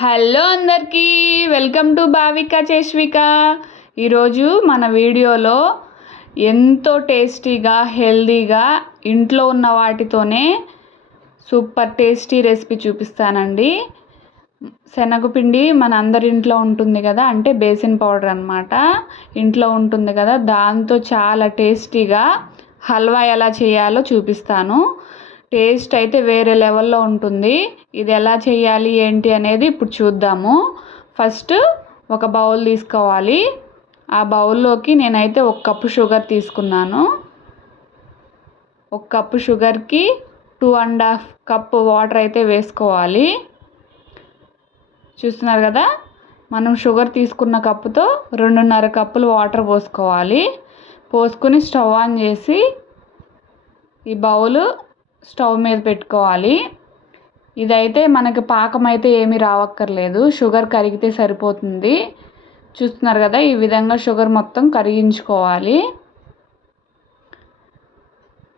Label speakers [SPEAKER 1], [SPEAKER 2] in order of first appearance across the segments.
[SPEAKER 1] Hello అందరికీ welcome to Bhavika Cheshvika. ఈరోజు మన వీడియోలో ఎంతో టేస్టీగా హెల్దీగా ఇంట్లో ఉన్న వాటితోనే సూపర్ టేస్టీ రెసిపీ చూపిస్తానండి. శనగపిండి మన అందరి ఇంట్లో ఉంటుంది కదా అంటే బేసిన్ పౌడర్ అనమాట ఇంట్లో ఉంటుంది కదా దాంతో చాలా టేస్టీగా హల్వా ఎలా చేయాలో చూపిస్తాను. టేస్ట్ అయితే వేరే లెవెల్లో ఉంటుంది. ఇది ఎలా చేయాలి ఏంటి అనేది ఇప్పుడు చూద్దాము. ఫస్ట్ ఒక బౌల్ తీసుకోవాలి. ఆ బౌల్లోకి నేనైతే ఒక కప్పు షుగర్ తీసుకున్నాను. ఒక కప్పు షుగర్కి two and half cup water అయితే వేసుకోవాలి. చూస్తున్నారు కదా? మనం షుగర్ తీసుకున్న కప్పుతో రెండున్నర కప్పులు వాటర్ పోసుకోవాలి. పోసుకొని స్టవ్ ఆన్ చేసి ఈ బౌలు స్టవ్ మీద పెట్టుకోవాలి. ఇదైతే మనకి పాకం అయితే ఏమీ రావక్కర్లేదు. షుగర్ కరిగితే సరిపోతుంది. చూస్తున్నారు కదా ఈ విధంగా షుగర్ మొత్తం కరిగించుకోవాలి.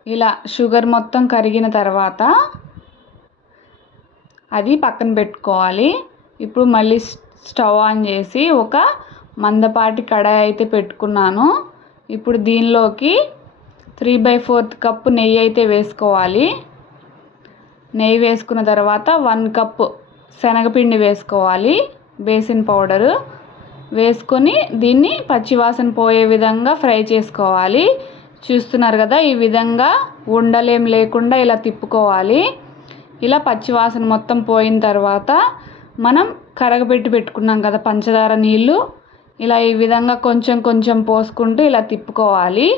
[SPEAKER 1] ఇలా షుగర్ మొత్తం కరిగిన తర్వాత అది పక్కన పెట్టుకోవాలి. ఇప్పుడు మళ్ళీ స్టవ్ ఆన్ చేసి ఒక మందపాటి కడాయి అయితే పెట్టుకున్నాను. ఇప్పుడు దీనిలోకి త్రీ బై ఫోర్త్ కప్పు నెయ్యి అయితే వేసుకోవాలి. నెయ్యి వేసుకున్న తర్వాత వన్ కప్ శనగపిండి వేసుకోవాలి బేసిన్ పౌడరు. వేసుకొని దీన్ని పచ్చివాసన పోయే విధంగా ఫ్రై చేసుకోవాలి. చూస్తున్నారు కదా ఈ విధంగా ఉండలేం లేకుండా ఇలా తిప్పుకోవాలి. ఇలా పచ్చివాసన మొత్తం పోయిన తర్వాత మనం కరగబెట్టి పెట్టుకున్నాం కదా పంచదార నీళ్ళు ఇలా ఈ విధంగా కొంచెం కొంచెం పోసుకుంటూ ఇలా తిప్పుకోవాలి.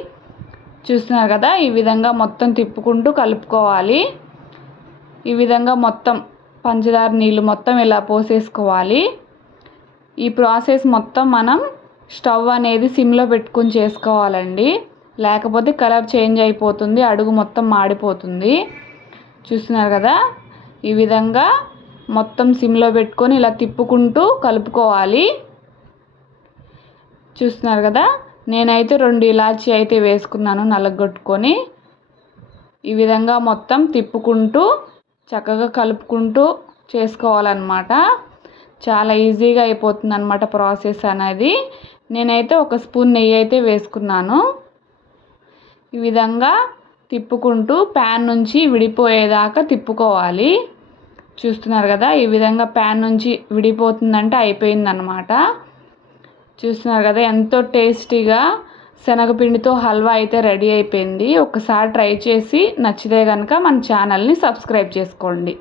[SPEAKER 1] చూస్తున్నారు కదా? ఈ విధంగా మొత్తం తిప్పుకుంటూ కలుపుకోవాలి. ఈ విధంగా మొత్తం పంచదార నీళ్ళు మొత్తం ఇలా పోసేసుకోవాలి. ఈ ప్రాసెస్ మొత్తం మనం స్టవ్ అనేది సిమ్లో పెట్టుకుని చేసుకోవాలండి. లేకపోతే కలర్ చేంజ్ అయిపోతుంది అడుగు మొత్తం మాడిపోతుంది. చూస్తున్నారు కదా? ఈ విధంగా మొత్తం సిమ్లో పెట్టుకొని ఇలా తిప్పుకుంటూ కలుపుకోవాలి. చూస్తున్నారు కదా? నేనైతే రెండు ఇలాచి అయితే వేసుకున్నాను నలగొట్టుకొని. ఈ విధంగా మొత్తం తిప్పుకుంటూ చక్కగా కలుపుకుంటూ చేసుకోవాలన్నమాట. చాలా ఈజీగా అయిపోతుంది అనమాట ప్రాసెస్ అనేది. నేనైతే ఒక స్పూన్ నెయ్యి అయితే వేసుకున్నాను. ఈ విధంగా తిప్పుకుంటూ ప్యాన్ నుంచి విడిపోయేదాకా తిప్పుకోవాలి. చూస్తున్నారు కదా ఈ విధంగా ప్యాన్ నుంచి విడిపోతుందంటే అయిపోయిందనమాట చూస్తున్నారు కదా ఎంతో టేస్టీగా శనగపిండితో హల్వా అయితే రెడీ అయిపోయింది. ఒకసారి ట్రై చేసి నచ్చితే కనుక మన ఛానల్ని సబ్స్క్రైబ్ చేసుకోండి.